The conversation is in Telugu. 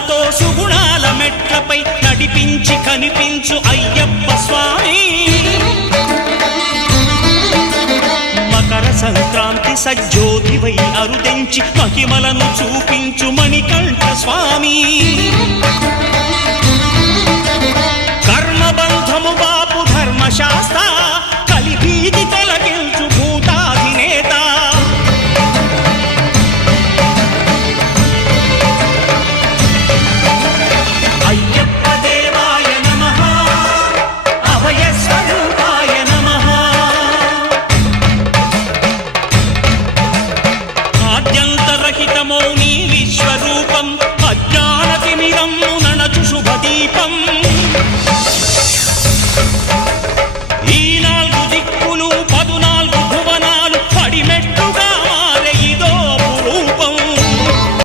సుగుణాలతో సుగుణాల మెట్లపై నడిపించి కనిపించు అయ్యప్ప స్వామి. మకర సంక్రాంతి సజ్జోతివై అరుదెంచి మహిమలను చూపించు మణికంఠ స్వామి. కర్మబంధము బాపు ధర్మశాస్త్ర కలిభీతి తొలగించు భూతాధినేత. అయ్యప్ప దేవాయ నమః, అభయ స్వరూపాయ నమః. ఆద్యంతరహితమౌ నీ విశ్వరూపం, అజ్ఞానతిమిరము నణచు శుభదీపం.